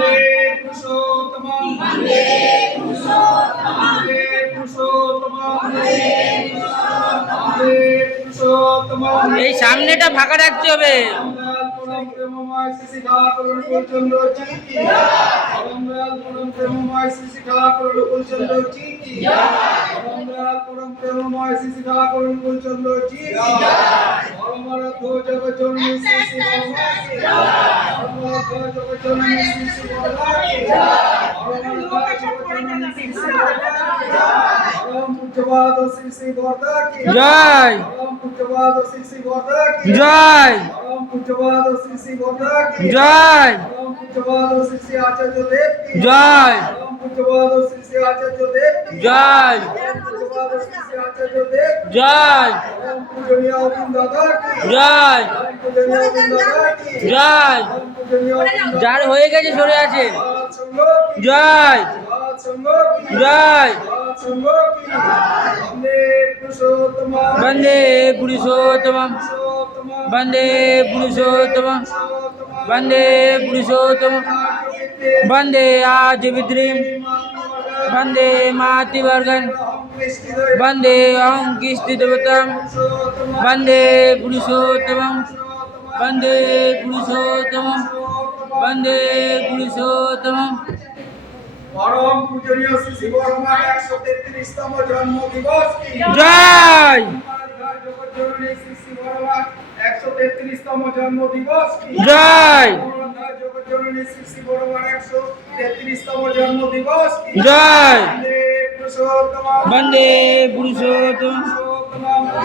वंदे पुरुषोत्तमं वंदे पुरुषोत्तमं এই সামনেটা ফাঁকা রাখতে হবে। জয় জয় জয় জয় জয় জয় জয় জয় যার হয়ে গেছে সরে আছে। জয় জয় वंदे पुरुषोत्तमं वंदे पुरुषोत्तमं वंदे पुरुषोत्तमं वंदे आदिविद्रीं वंदे मातृवर्गं वंदे अहंकृष्टिदेवतां वंदे पुरुषोत्तमं वंदे पुरुषोत्तमं वंदे पुरुषोत्तमं। परम पूजनीय श्री शिव वर्मार 133तम जन्म दिवस की जय जगज्जननी श्री शिव वर्मार 133तम जन्म दिवस की जय जगज्जननी श्री शिव वर्मार 133तम जन्म दिवस की जय वंदे पुरुषोत्तम वंदे पुरुषोत्तमं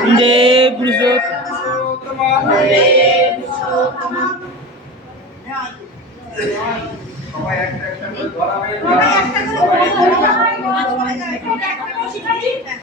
वंदे पुरुषोत्तमं वंदे पुरुषोत्तमं সবাই একটা একটা করে ধরা হয়ে